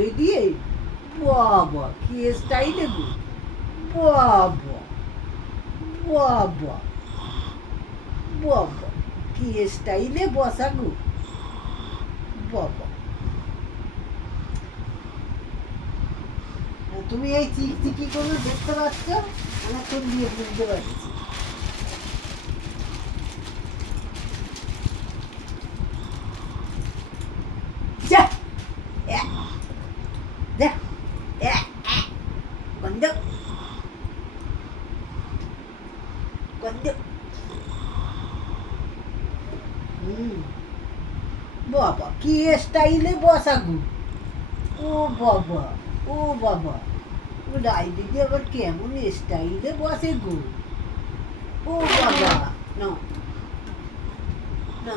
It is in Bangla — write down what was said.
তুলে দিয়ে বাবা কি স্টাইলে গো, বাবা বাবা বাবা কি স্টাইলে বসা গো, বাবা। তুমি এই চিকচিকি করে দেখতে পাচ্ছ, অনেকক্ষণ দিয়ে বুঝতে পারছি। গন্ধ গন্ধ বাবা কি স্টাইলে বসা গো, ও বাবা ও বাবা, ও ডাইদিদি আবার কেমন স্টাইলে বসে গো, ও বাবা। না না